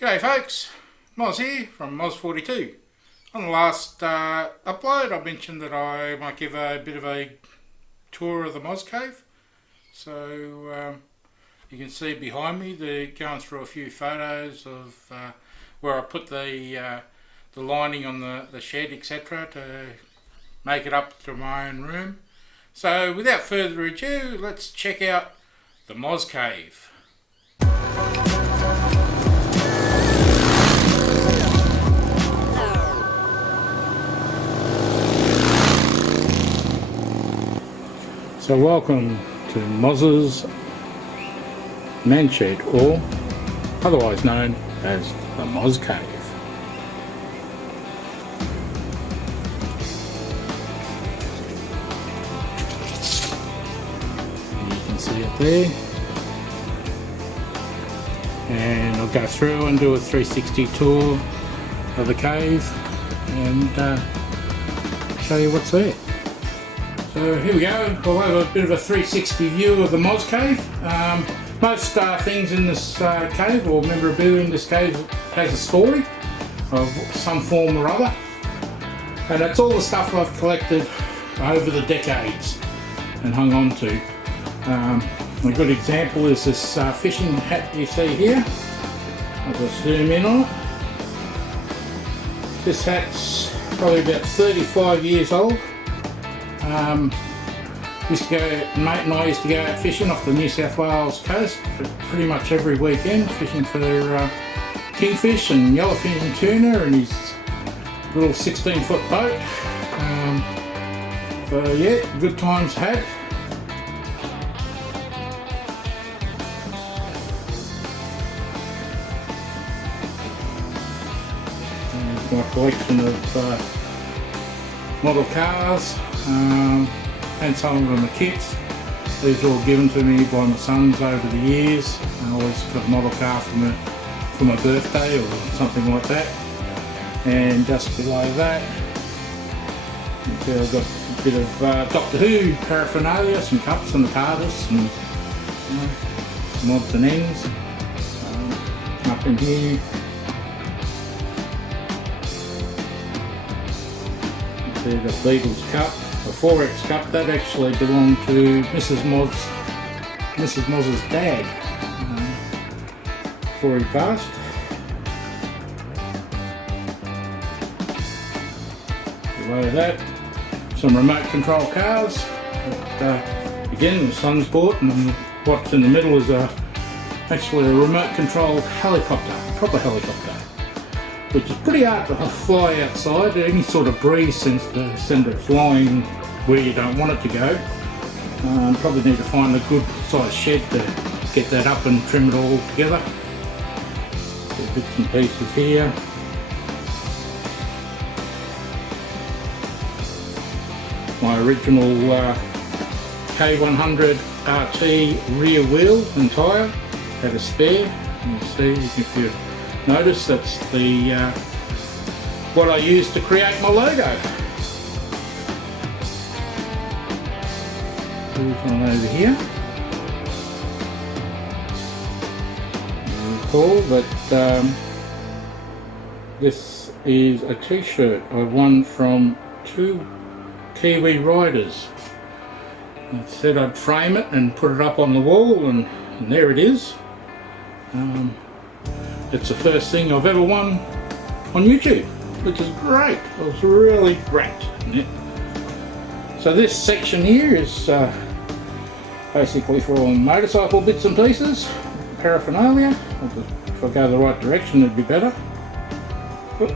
G'day folks, Moz here from Moz42. On the last upload I mentioned that I might give a bit of a tour of the Moz Cave. So you can see behind me they're going through a few photos of where I put the lining on the shed, etc. to make it up to my own room. So without further ado, let's check out the Moz Cave. So welcome to Moz's man shed, or otherwise known as the Moz Cave. You can see it there, and I'll go through and do a 360 tour of the cave and show you what's there. So here we go, we'll have a bit of a 360 view of the Moz Cave. Most things in this cave, or memorabilia in this cave, has a story of some form or other. And that's all the stuff I've collected over the decades and hung on to. A good example is this fishing hat you see here. I'll just zoom in on it. This hat's probably about 35 years old. Mate and I used to go out fishing off the New South Wales coast pretty much every weekend, fishing for kingfish and yellowfin and tuna in his little 16-foot boat. So yeah, good times had. There's my collection of model cars. And some of them are kits. These are all given to me by my sons over the years. I always got a model car for my birthday or something like that. And just below that, you can see I've got a bit of Doctor Who paraphernalia, some cups and the TARDIS and some odds and ends. Up in here, you can see the Beatles cup. The 4X cup, that actually belonged to Mrs. Moz's dad before he passed. Below that, some remote control cars that again the son's bought, and what's in the middle is actually a remote controlled helicopter, proper helicopter, which is pretty hard to fly outside. Any sort of breeze seems to send it flying where you don't want it to go. Probably need to find a good sized shed to get that up and trim it all together. Bits and pieces here. My original K100 RT rear wheel and tyre had a spare. You see, if you notice, that's the what I used to create my logo. There's one over here. Recall that this is a t-shirt I won from 2 Kiwi riders. I said I'd frame it and put it up on the wall, and there it is. It's the first thing I've ever won on YouTube, which is great. It was really great. Yeah. So this section here is basically for all motorcycle bits and pieces, paraphernalia. If I go the right direction, it'd be better. Oop.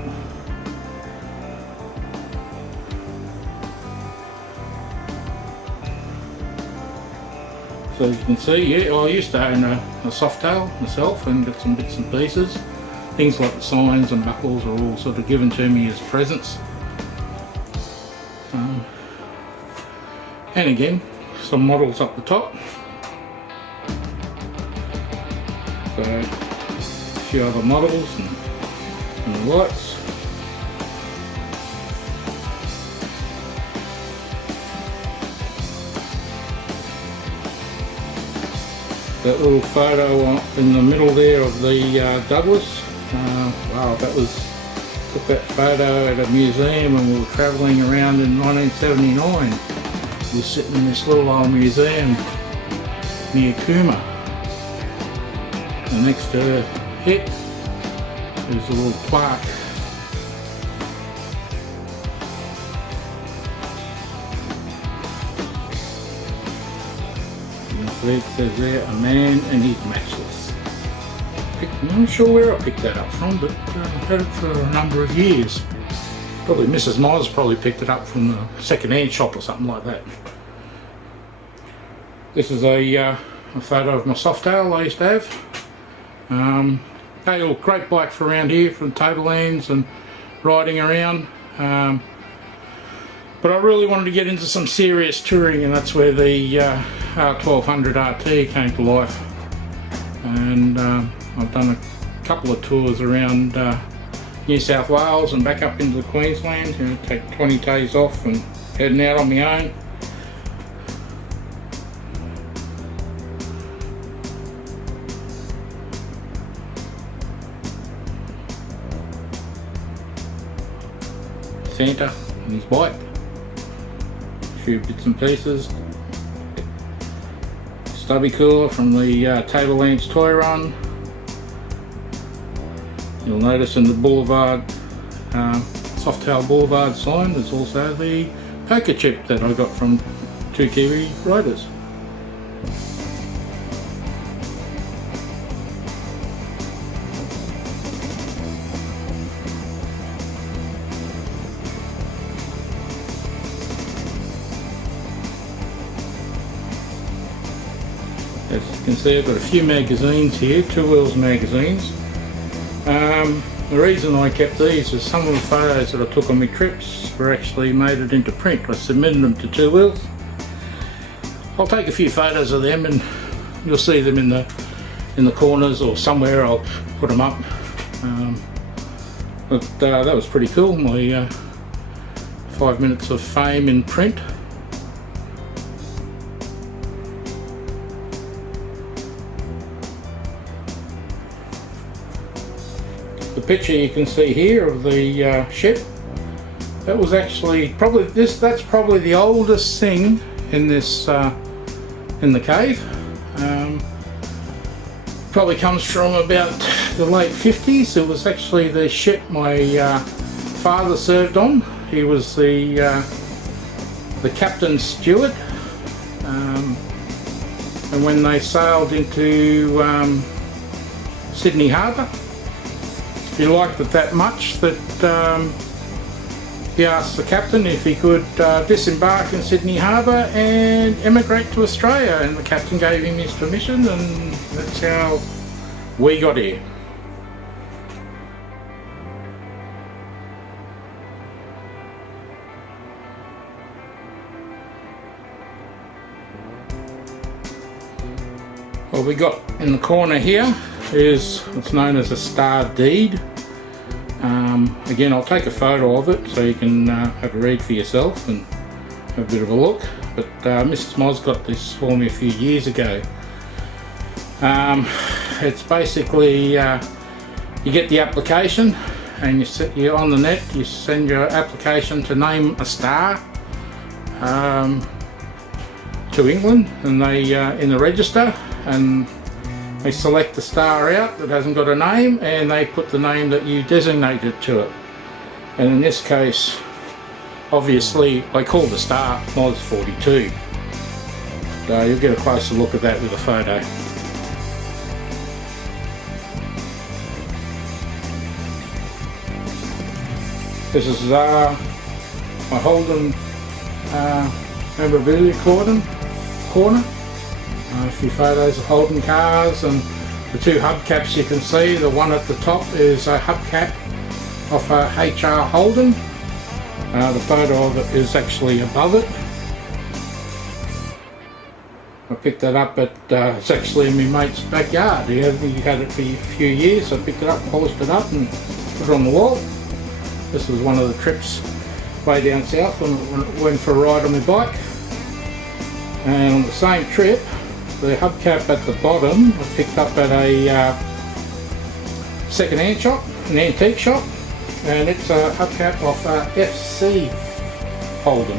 So you can see, yeah, I used to own a Softail myself and got some bits and pieces. Things like the signs and buckles are all sort of given to me as presents. And again, some models up the top. So a few other models and the lights. That little photo in the middle there of the Douglas Wow, took that photo at a museum when we were travelling around in 1979. We were sitting in this little old museum near Cooma. And next to it is a little plaque. It says there, a man and his matchless. I'm not sure where I picked that up from, but I've had it for a number of years. Probably Mrs. Moz probably picked it up from the second-hand shop or something like that. This is a photo of my Softail I used to have. They all great bike for around here, from tablelands and riding around. But I really wanted to get into some serious touring, and that's where the R1200 RT came to life. And I've done a couple of tours around New South Wales and back up into Queensland. You know, take 20 days off and heading out on my own. Santa and his bike. A few bits and pieces. Stubby cooler from the Tablelands Toy Run. You'll notice in the Boulevard, Softail Boulevard sign, there's also the poker chip that I got from two Kiwi riders. As you can see, I've got a few magazines here, Two Wheels magazines. The reason I kept these is some of the photos that I took on my trips were actually made it into print. I submitted them to Two Wheels. I'll take a few photos of them and you'll see them in the corners or somewhere. I'll put them up. But that was pretty cool, my 5 minutes of fame in print. The picture you can see here of the ship, that was actually probably that's probably the oldest thing in this in the cave. Probably comes from about the late 50s. It was actually the ship my father served on. He was the captain's steward, and when they sailed into Sydney Harbour, he liked it that much that he asked the captain if he could disembark in Sydney Harbour and emigrate to Australia, and the captain gave him his permission, and that's how we got here. What we got in the corner here is what's known as a star deed. Again, I'll take a photo of it so you can have a read for yourself and have a bit of a look. But Mrs. Moz got this for me a few years ago. It's basically you get the application and you're on the net. You send your application to name a star to England, and they in the register, and they select the star out that hasn't got a name, and they put the name that you designated to it. And in this case, obviously, I called the star Moz 42. So you'll get a closer look at that with a photo. This is my Holden memorabilia corner. A few photos of Holden cars, and the two hubcaps you can see. The one at the top is a hubcap of a HR Holden. The photo of it is actually above it. I picked that up at, it's actually in my mate's backyard. He had it for a few years, so I picked it up, polished it up and put it on the wall. This was one of the trips way down south when I went for a ride on my bike. And on the same trip, the hubcap at the bottom I picked up at a second-hand shop, an antique shop, and it's a hubcap off FC Holden.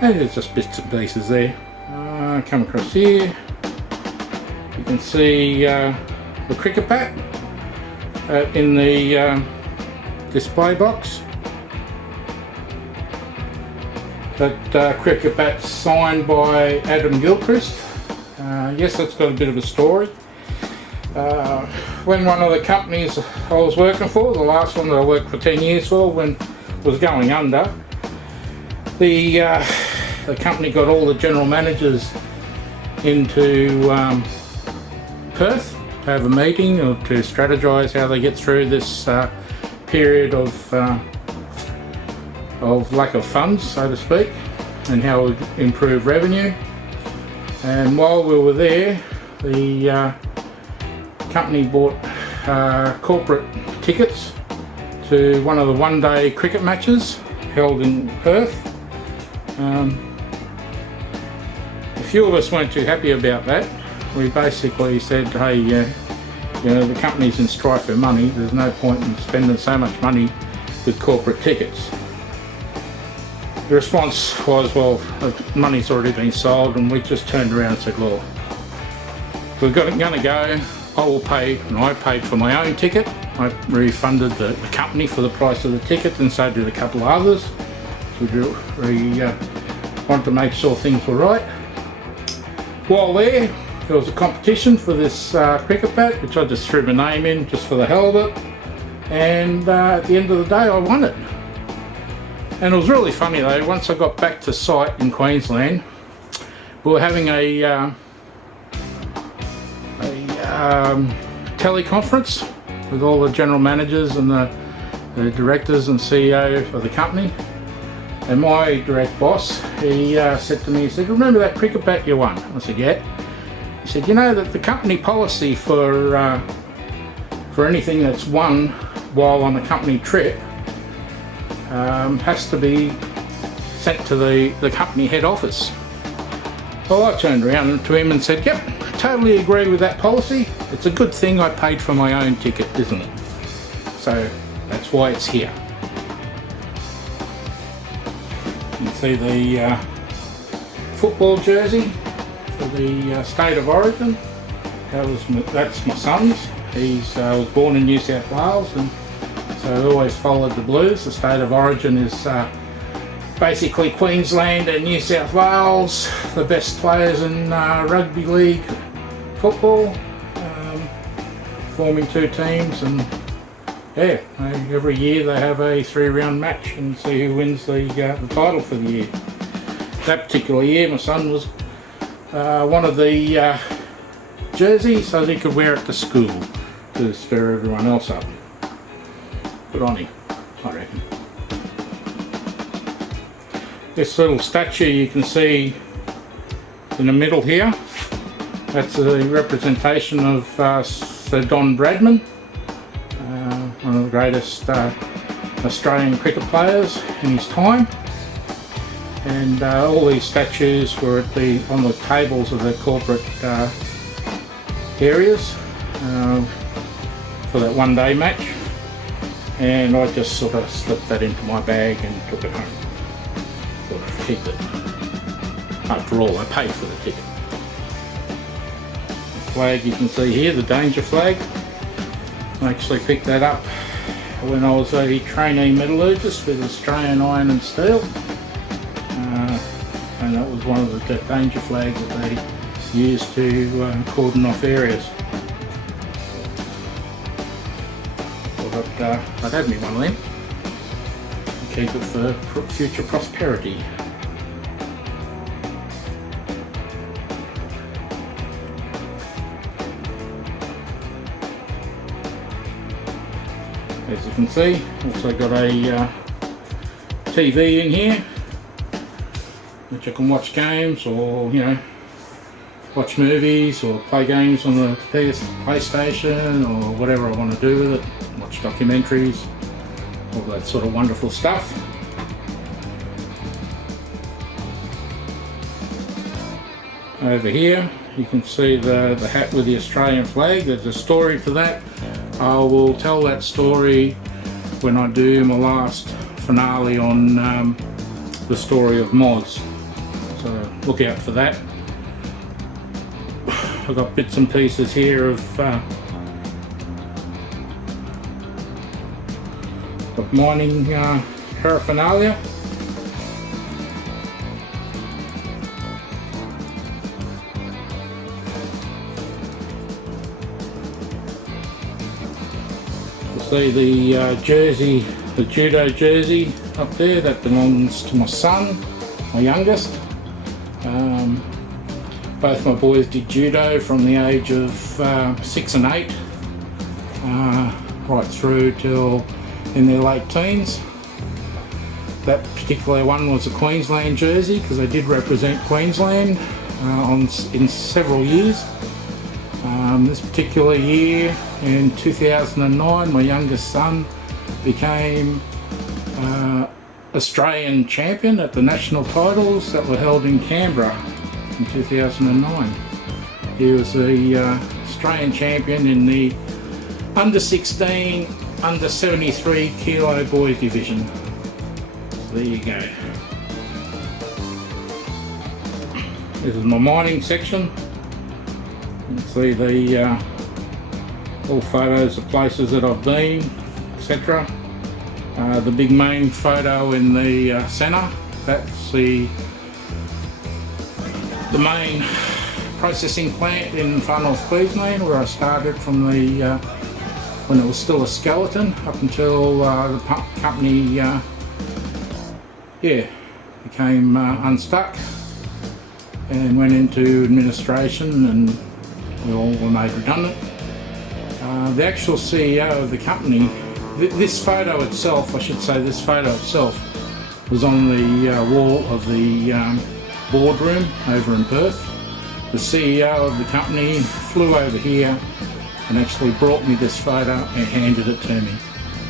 And there's just bits and pieces there. Come across here, you can see the cricket bat in the display box. That cricket bat's signed by Adam Gilchrist. Yes, that's got a bit of a story. When one of the companies I was working for, the last one that I worked for 10 years for, when was going under, the company got all the general managers into Perth to have a meeting or to strategise how they get through this period of lack of funds, so to speak, and how we improve revenue. And while we were there, the company bought corporate tickets to one of the one-day cricket matches held in Perth. A few of us weren't too happy about that. We basically said, hey, you know, the company's in strife for money. There's no point in spending so much money with corporate tickets. The response was, well, the money's already been sold, and we just turned around and said, well, if we're going to go, I will pay, and I paid for my own ticket. I refunded the company for the price of the ticket, and so did a couple of others. So we wanted to make sure things were right. While there was a competition for this cricket bat, which I just threw my name in just for the hell of it, and at the end of the day I won it. And it was really funny though, once I got back to site in Queensland, we were having a teleconference with all the general managers and the directors and CEO of the company. And my direct boss, he said to me, he said, remember that cricket bat you won? I said, yeah. He said, you know that the company policy for anything that's won while on a company trip has to be sent to the company head office. Well, I turned around to him and said, yep, totally agree with that policy. It's a good thing I paid for my own ticket, isn't it? So that's why it's here. You can see the football jersey for the state of origin. That's my son's. He was born in New South Wales, and so he always followed the Blues. The state of origin is basically Queensland and New South Wales, the best players in rugby league football, forming two teams, and yeah, every year they have a 3-round match and see who wins the title for the year. That particular year my son was one of the jerseys, so that he could wear it to school to stir everyone else up. Good on him, I reckon. This little statue you can see in the middle here, that's a representation of Sir Don Bradman, one of the greatest Australian cricket players in his time. And all these statues were on the tables of the corporate areas for that one-day match. And I just sort of slipped that into my bag and took it home. Thought I'd keep it. After all, I paid for the ticket. The flag you can see here, the danger flag. I actually picked that up when I was a trainee metallurgist with Australian Iron and Steel. And that was one of the danger flags that they used to cordon off areas. I'd have me one of them and keep it for future prosperity. As you can see, also got a TV in here, which I can watch games, or watch movies, or play games on the PlayStation, or whatever I want to do with it. Watch documentaries, all that sort of wonderful stuff. Over here you can see the hat with the Australian flag. There's a story to that. I will tell that story when I do my last finale on the story of Moz. So look out for that. I've got bits and pieces here of mining paraphernalia. See the jersey, the judo jersey up there, that belongs to my son, my youngest. Both my boys did judo from the age of 6 and 8 right through till in their late teens. That particular one was a Queensland jersey because they did represent Queensland in several years. This particular year in 2009, my youngest son became Australian champion at the national titles that were held in Canberra in 2009. He was the Australian champion in the under 16, under 73 kilo boys division. So there you go. This is my mining section. You can see the all photos of places that I've been, etc. The big main photo in the centre, that's the main processing plant in Far North Queensland, where I started from the when it was still a skeleton up until the company became unstuck and went into administration, and we all were made redundant. The actual CEO of the company, this photo itself, I should say, this photo itself was on the wall of the boardroom over in Perth. The CEO of the company flew over here and actually brought me this photo and handed it to me,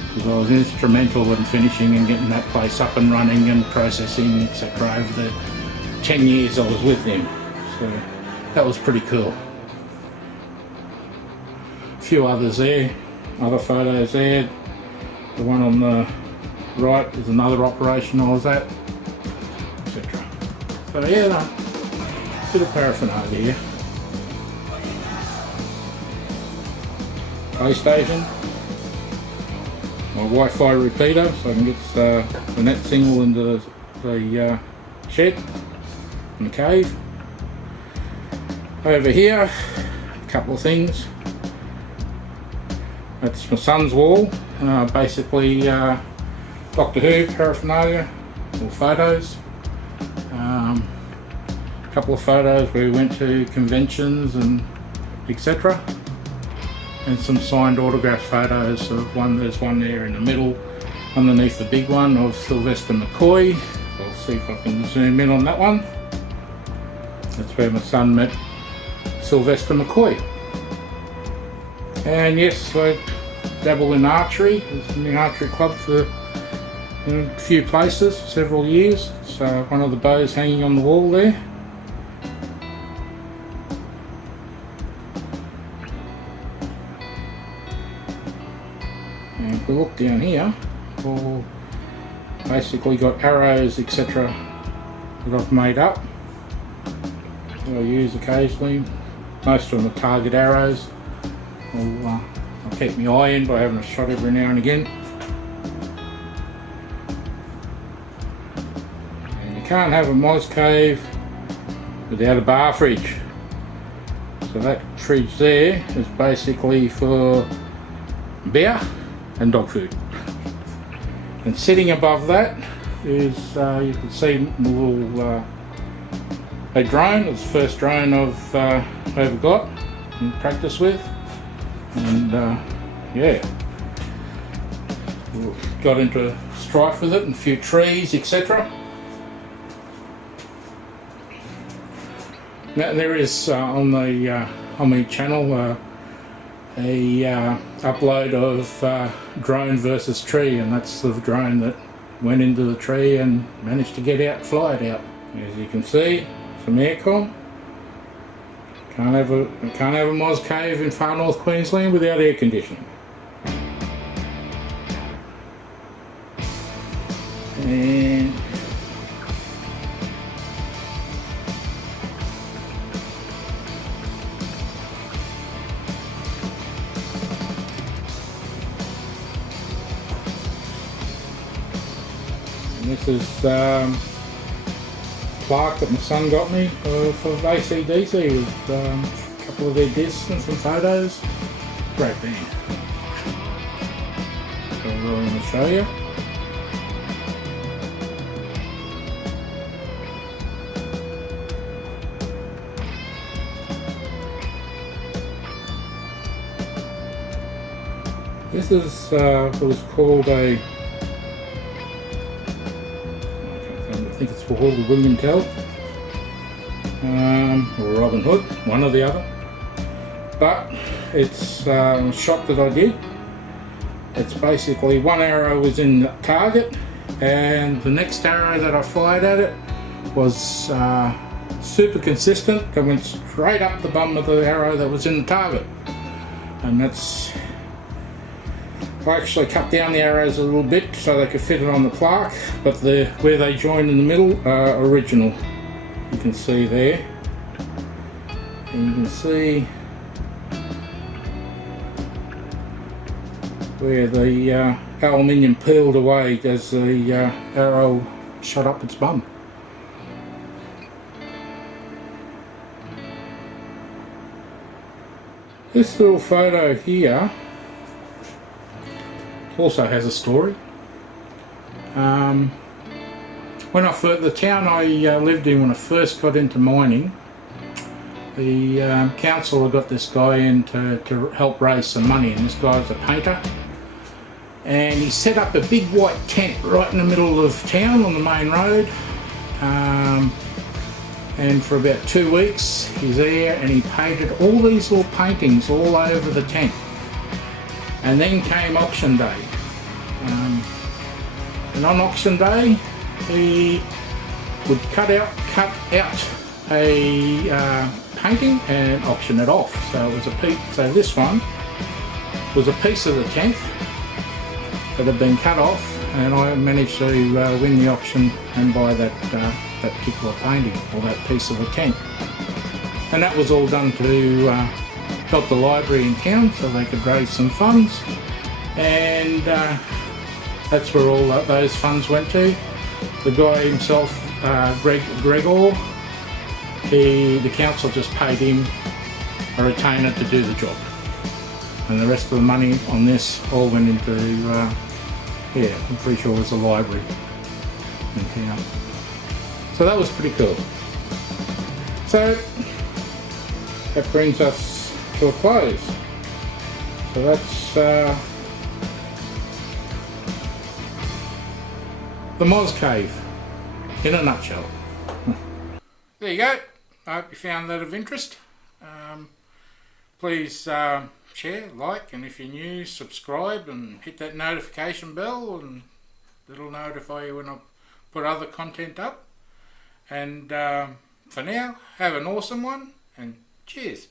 because I was instrumental in finishing and getting that place up and running and processing, etc. over the 10 years I was with them. So that was pretty cool. A few others there, other photos there. The one on the right is another operation I was at, etc. So yeah, a bit of paraphernalia here. PlayStation, my Wi-Fi repeater, so I can get the net signal into the shed in the cave. Over here, a couple of things. That's my son's wall, basically Doctor Who paraphernalia or photos. A couple of photos where we went to conventions and etc. And some signed autograph photos of one. There's one there in the middle, underneath the big one, of Sylvester McCoy. I'll see if I can zoom in on that one. That's where my son met Sylvester McCoy. And yes, I dabble in archery. I was in the archery club for a few places, several years. So one of the bows hanging on the wall there. And if we look down here, all basically got arrows, etc. that I've made up, that I use occasionally. Most of them are target arrows. I'll keep my eye in by having a shot every now and again. And you can't have a Moz Cave without a bar fridge. So that fridge there is basically for beer and dog food. And sitting above that is, you can see a little a drone. It's the first drone I've ever got and practice with. And yeah, got into strife with it and a few trees, etc. Now there is on my channel a upload of drone versus tree, and that's the drone that went into the tree and managed to get out, fly it out. As you can see, some aircon. Can't have a Moz Cave in far north Queensland without air conditioning. And this is plaque that my son got me for ACDC with a couple of their discs and some photos. Great band. So I'm going to show you. This is what was called a, I think it's called the William Tell, or Robin Hood, one or the other. But it's a shot that I did. It's basically one arrow was in the target, and the next arrow that I fired at it was super consistent and went straight up the bum of the arrow that was in the target. And that's, I actually cut down the arrows a little bit so they could fit it on the plaque, but where they join in the middle are original. You can see there, and you can see where the aluminium peeled away as the arrow shot up its bum. This little photo here also has a story. When the town I lived in when I first got into mining, the council had got this guy in to help raise some money, and this guy was a painter, and he set up a big white tent right in the middle of town on the main road, and for about 2 weeks he's there and he painted all these little paintings all over the tent. And then came auction day, and on auction day he would cut out a painting and auction it off. So it was a piece. So this one was a piece of the tent that had been cut off, and I managed to win the auction and buy that particular painting, or that piece of the tent. And that was all done to help the library in town so they could raise some funds, and that's where all those funds went to. The guy himself, Gregor, the council just paid him a retainer to do the job, and the rest of the money on this all went into, yeah, I'm pretty sure it was a library in town. So that was pretty cool. So that brings us to a close. So that's the Moz Cave in a nutshell. There you go. I hope you found that of interest. Please share, like, and if you're new, subscribe and hit that notification bell, and it'll notify you when I put other content up. And for now, have an awesome one, and cheers.